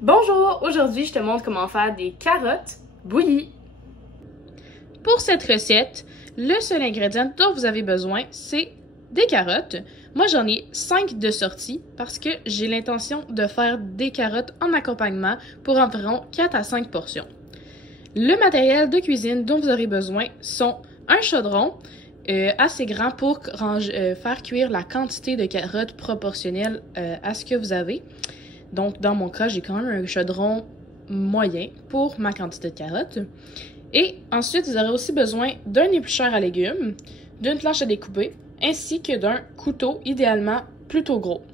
Bonjour! Aujourd'hui, je te montre comment faire des carottes bouillies. Pour cette recette, le seul ingrédient dont vous avez besoin, c'est des carottes. Moi, j'en ai 5 de sortie parce que j'ai l'intention de faire des carottes en accompagnement pour environ 4 à 5 portions. Le matériel de cuisine dont vous aurez besoin sont un chaudron assez grand pour faire cuire la quantité de carottes proportionnelle à ce que vous avez. Donc, dans mon cas, j'ai quand même un chaudron moyen pour ma quantité de carottes. Et ensuite, vous aurez aussi besoin d'un éplucheur à légumes, d'une planche à découper, ainsi que d'un couteau, idéalement plutôt gros.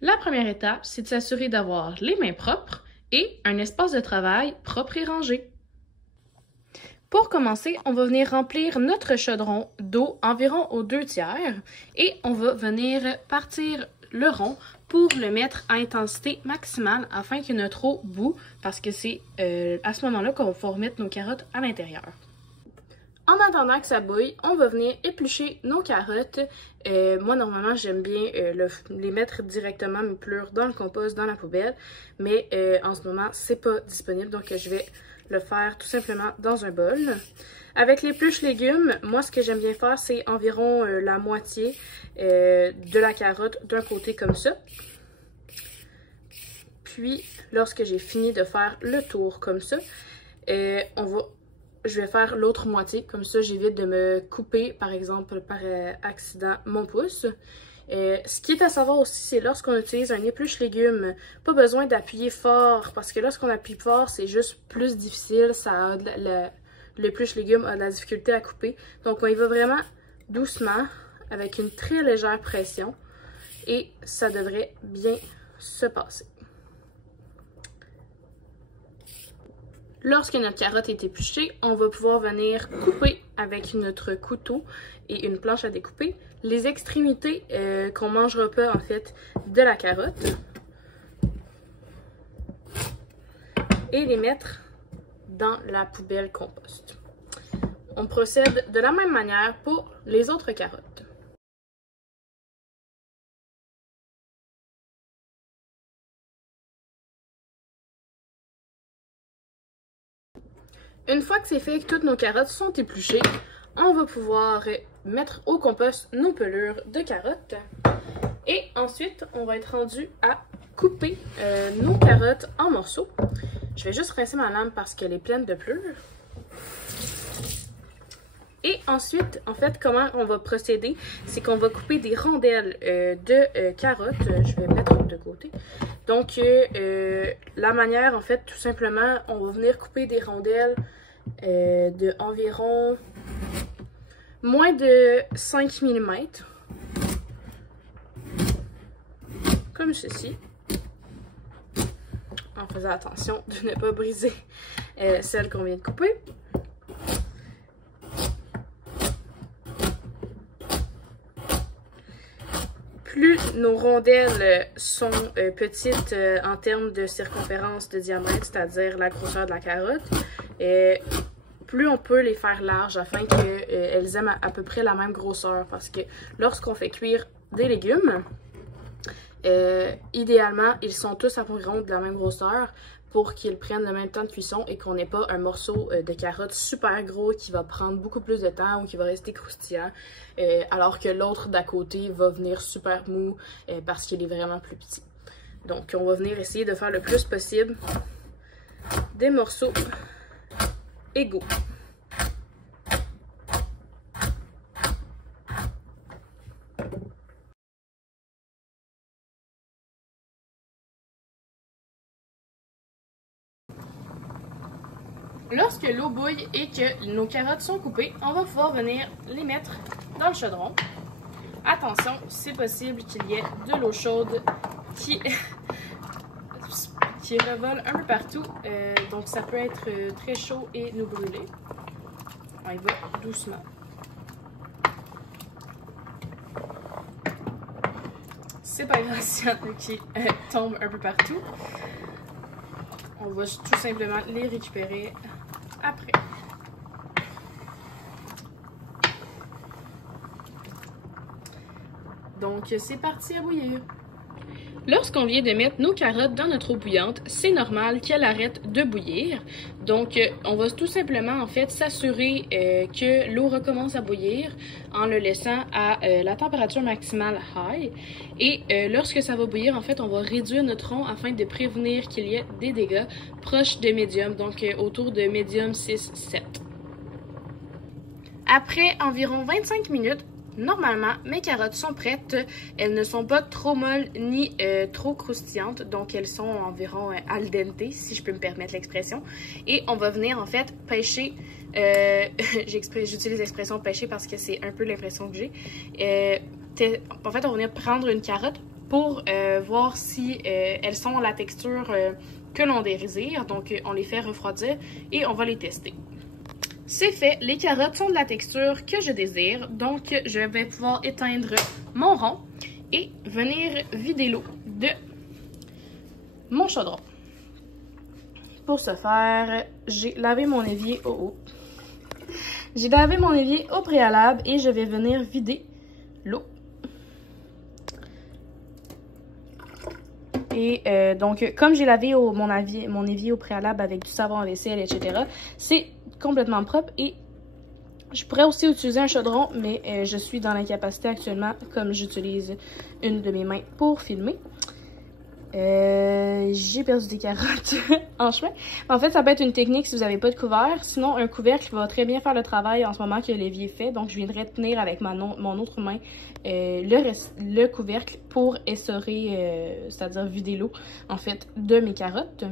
La première étape, c'est de s'assurer d'avoir les mains propres et un espace de travail propre et rangé. Pour commencer, on va venir remplir notre chaudron d'eau environ aux 2/3 et on va venir partir le rond pour le mettre à intensité maximale afin que notre eau bout parce que c'est à ce moment-là qu'on va remettre nos carottes à l'intérieur. En attendant que ça bouille, on va venir éplucher nos carottes. Moi, normalement, j'aime bien les mettre directement, mes plures, dans le compost, dans la poubelle. Mais en ce moment, c'est pas disponible, donc je vais le faire tout simplement dans un bol. Avec l'épluche légumes, moi, ce que j'aime bien faire, c'est environ la moitié de la carotte d'un côté comme ça. Puis, lorsque j'ai fini de faire le tour comme ça, je vais faire l'autre moitié. Comme ça, j'évite de me couper, par exemple, par accident, mon pouce. Ce qui est à savoir aussi, c'est lorsqu'on utilise un épluche légumes, pas besoin d'appuyer fort, parce que lorsqu'on appuie fort, c'est juste plus difficile, l'épluche légumes a de la difficulté à couper. Donc on y va vraiment doucement, avec une très légère pression, et ça devrait bien se passer. Lorsque notre carotte est épluchée, on va pouvoir venir couper avec notre couteau et une planche à découper les extrémités qu'on ne mangera pas en fait de la carotte et les mettre dans la poubelle compost. On procède de la même manière pour les autres carottes. Une fois que c'est fait et que toutes nos carottes sont épluchées, on va pouvoir mettre au compost nos pelures de carottes. Et ensuite, on va être rendu à couper nos carottes en morceaux. Je vais juste rincer ma lame parce qu'elle est pleine de pelures. Et ensuite, en fait, comment on va procéder, c'est qu'on va couper des rondelles de carottes. Je vais mettre de côté. Donc, la manière, en fait, tout simplement, on va venir couper des rondelles de environ moins de 5 mm. Comme ceci. En faisant attention de ne pas briser celle qu'on vient de couper. Plus nos rondelles sont petites en termes de circonférence de diamètre, c'est-à-dire la grosseur de la carotte, plus on peut les faire larges afin qu'elles aient à peu près la même grosseur. Parce que lorsqu'on fait cuire des légumes, idéalement, ils sont tous environ de la même grosseur pour qu'ils prennent le même temps de cuisson et qu'on n'ait pas un morceau de carotte super gros qui va prendre beaucoup plus de temps ou qui va rester croustillant, alors que l'autre d'à côté va venir super mou parce qu'il est vraiment plus petit. Donc, on va venir essayer de faire le plus possible des morceaux égaux. Lorsque l'eau bouille et que nos carottes sont coupées, on va pouvoir venir les mettre dans le chaudron. Attention, c'est possible qu'il y ait de l'eau chaude qui revole un peu partout, donc ça peut être très chaud et nous brûler. On y va doucement. C'est pas grave s'il y en a qui tombent un peu partout. On va tout simplement les récupérer après. Donc c'est parti à bouillir. Lorsqu'on vient de mettre nos carottes dans notre eau bouillante, c'est normal qu'elle arrête de bouillir. Donc, on va tout simplement, en fait, s'assurer que l'eau recommence à bouillir en le laissant à la température maximale high. Et lorsque ça va bouillir, en fait, on va réduire notre rond afin de prévenir qu'il y ait des dégâts proches de médium, donc autour de médium 6-7. Après environ 25 minutes, normalement, mes carottes sont prêtes. Elles ne sont pas trop molles ni trop croustillantes, donc elles sont environ al dente, si je peux me permettre l'expression. Et on va venir en fait pêcher. J'utilise l'expression pêcher parce que c'est un peu l'impression que j'ai. En fait, on va venir prendre une carotte pour voir si elles ont la texture que l'on désire. Donc, on les fait refroidir et on va les tester. C'est fait, les carottes sont de la texture que je désire, donc je vais pouvoir éteindre mon rond et venir vider l'eau de mon chaudron. Pour ce faire, j'ai lavé mon évier J'ai lavé mon évier au préalable et je vais venir vider l'eau. Et donc, comme j'ai lavé mon évier au préalable avec du savon à vaisselle, etc., c'est complètement propre et je pourrais aussi utiliser un chaudron, mais je suis dans l'incapacité actuellement, comme j'utilise une de mes mains pour filmer. J'ai perdu des carottes en chemin. En fait, ça peut être une technique si vous n'avez pas de couvert. Sinon, un couvercle va très bien faire le travail en ce moment que l'évier fait. Donc, je viendrai tenir avec mon autre main le couvercle pour essorer, c'est-à-dire vider l'eau, en fait, de mes carottes.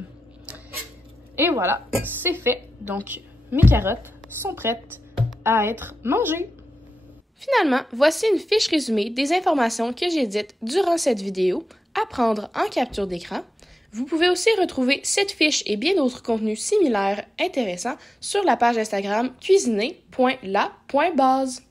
Et voilà, c'est fait. Donc, mes carottes sont prêtes à être mangées. Finalement, voici une fiche résumée des informations que j'ai dites durant cette vidéo à prendre en capture d'écran. Vous pouvez aussi retrouver cette fiche et bien d'autres contenus similaires intéressants sur la page Instagram cuisiner.la.base.